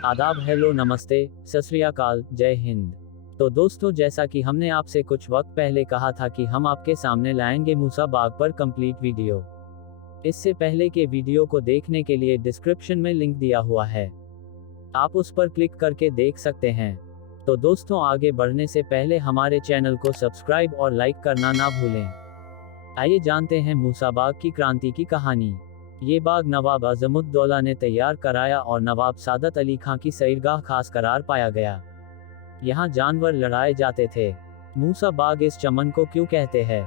आदाब, हेलो, नमस्ते, सत श्री अकाल, जय हिंद। तो दोस्तों, जैसा कि हमने आपसे कुछ वक्त पहले कहा था कि हम आपके सामने लाएंगे मूसा बाग पर कंप्लीट वीडियो। इससे पहले के वीडियो को देखने के लिए डिस्क्रिप्शन में लिंक दिया हुआ है, आप उस पर क्लिक करके देख सकते हैं। तो दोस्तों, आगे बढ़ने से पहले हमारे चैनल को सब्सक्राइब और लाइक करना ना भूलें। आइए जानते हैं मूसा बाग की क्रांति की कहानी। ये बाग नवाब अज़मुद्दौला ने तैयार कराया और नवाब सादत अली खां की सैरगाह खास करार पाया गया। यहाँ जानवर लड़ाए जाते थे। मूसा बाग इस चमन को क्यों कहते हैं,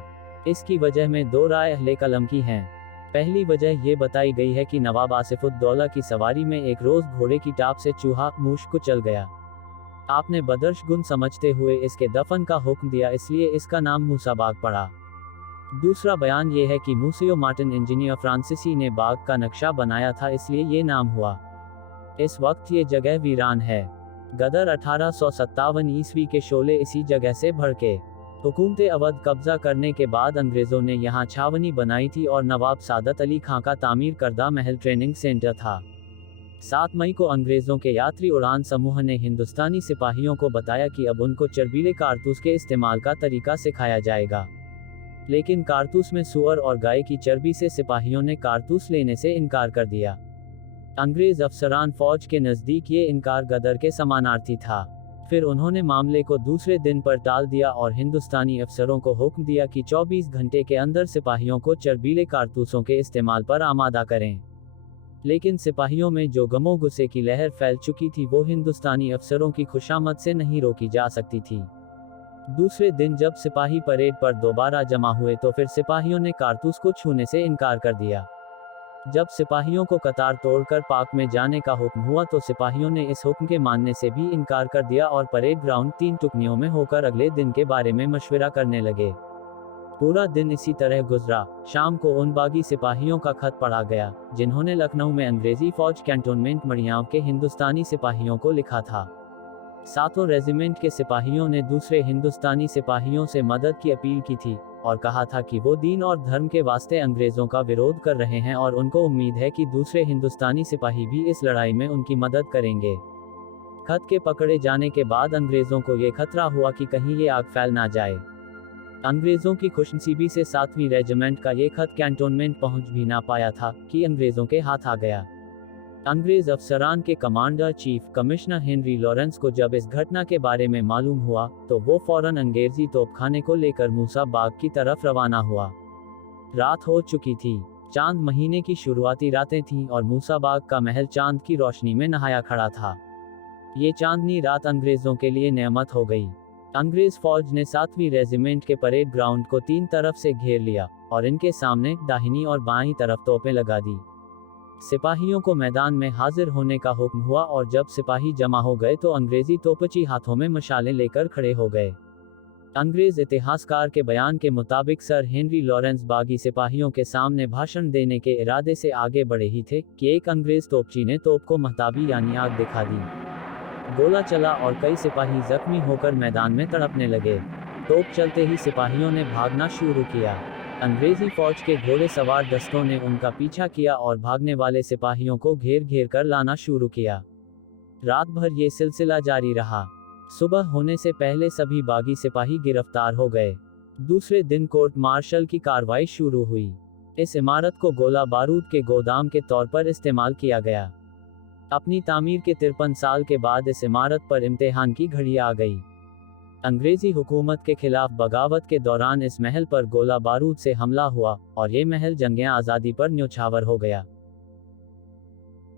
इसकी वजह में दो राय अहले कलम की हैं। पहली वजह ये बताई गई है कि नवाब आसिफुद्दौला की सवारी में एक रोज घोड़े की टाप से चूहा मूश कुचल गया। आपने बदर्श गुन समझते हुए इसके दफन का हुक्म दिया, इसलिए इसका नाम मूसा बाग पड़ा। दूसरा बयान यह है कि मूसियो मार्टिन इंजीनियर फ्रांसीसी ने बाग का नक्शा बनाया था, इसलिए ये नाम हुआ। इस वक्त ये जगह वीरान है। गदर 1857 ईस्वी के शोले इसी जगह से भड़के। हुकूमत अवध कब्जा करने के बाद अंग्रेजों ने यहाँ छावनी बनाई थी और नवाब सादत अली खां का तामीर करदा महल ट्रेनिंग सेंटर था। 7 मई को अंग्रेजों के यात्री उड़ान समूह ने हिंदुस्तानी सिपाहियों को बताया कि अब उनको चर्बीले कारतूस के इस्तेमाल का तरीका सिखाया जाएगा। लेकिन कारतूस में सुअर और गाय की चर्बी से सिपाहियों ने कारतूस लेने से इनकार कर दिया। अंग्रेज अफसरान फौज के नज़दीक ये इनकार गदर के समानार्थी था। फिर उन्होंने मामले को दूसरे दिन पर टाल दिया और हिंदुस्तानी अफसरों को हुक्म दिया कि 24 घंटे के अंदर सिपाहियों को चर्बीले कारतूसों के इस्तेमाल पर आमादा करें। लेकिन सिपाहियों में जो गमो गुस्से की लहर फैल चुकी थी, वो हिंदुस्तानी अफसरों की खुशामद से नहीं रोकी जा सकती थी। दूसरे दिन जब सिपाही परेड पर दोबारा जमा हुए तो फिर सिपाहियों ने कारतूस को छूने से इनकार कर दिया। जब सिपाहियों को कतार तोड़कर पाक में जाने का हुक्म हुआ तो सिपाहियों ने इस हुक्म के मानने से भी इनकार कर दिया और परेड ग्राउंड 3 टुकड़ियों में होकर अगले दिन के बारे में मशवरा करने लगे। पूरा दिन इसी तरह गुजरा। शाम को उन बागी सिपाहियों का खत पढ़ा गया जिन्होंने लखनऊ में अंग्रेजी फौज कैंटोनमेंट मड़ियाव के हिंदुस्तानी सिपाहियों को लिखा था। 7वें रेजिमेंट के सिपाहियों ने दूसरे हिंदुस्तानी सिपाहियों से मदद की अपील की थी और कहा था कि वो दीन और धर्म के वास्ते अंग्रेजों का विरोध कर रहे हैं और उनको उम्मीद है कि दूसरे हिंदुस्तानी सिपाही भी इस लड़ाई में उनकी मदद करेंगे। खत के पकड़े जाने के बाद अंग्रेजों को ये खतरा हुआ कि कहीं ये आग फैल ना जाए। अंग्रेजों की खुशनसीबी से 7वीं रेजिमेंट का ये खत कैंटोनमेंट पहुंच भी ना पाया था कि अंग्रेजों के हाथ आ गया। अंग्रेज अफसरान के commander chief commissioner Henry Lawrence को जब इस घटना के बारे में मालूम हुआ तो वो फौरन अंग्रेजी तोपखाने को लेकर मूसा बाग की तरफ रवाना हुआ। रात हो चुकी थी, चांद महीने की शुरुआती रातें थीं और मूसा बाग का महल चांद की रोशनी में नहाया खड़ा था। ये चांदनी रात अंग्रेजों के लिए नेमत हो गई। अंग्रेज फौज ने 7वीं रेजिमेंट के परेड ग्राउंड को 3 तरफ से घेर लिया और इनके सामने दाहिनी और बाईं तरफ तोपें लगा दी। सिपाहियों को मैदान में हाजिर होने का हुक्म हुआ और जब सिपाही जमा हो गए तो अंग्रेजी तोपची हाथों में मशालें लेकर खड़े हो गए। अंग्रेज इतिहासकार के बयान के मुताबिक सर हेनरी लॉरेंस बागी सिपाहियों के सामने भाषण देने के इरादे से आगे बढ़े ही थे कि एक अंग्रेज तोपची ने तोप को महताबी यानी आग दिखा दी। गोला चला और कई सिपाही जख्मी होकर मैदान में तड़पने लगे। तोप चलते ही सिपाहियों ने भागना शुरू किया। अंग्रेजी फौज के घोड़े सवार दस्तों ने उनका पीछा किया और भागने वाले सिपाहियों को घेर घेर कर लाना शुरू किया। रात भर ये सिलसिला जारी रहा। सुबह होने से पहले सभी बागी सिपाही गिरफ्तार हो गए। दूसरे दिन कोर्ट मार्शल की कार्रवाई शुरू हुई। इस इमारत को गोला बारूद के गोदाम के तौर पर इस्तेमाल किया गया। अपनी तामीर के 53 साल के बाद इस इमारत पर इम्तिहान की घड़ी आ गई। अंग्रेजी हुकूमत के खिलाफ बगावत के दौरान इस महल पर गोला बारूद से हमला हुआ और ये महल जंगे आज़ादी पर न्योछावर हो गया।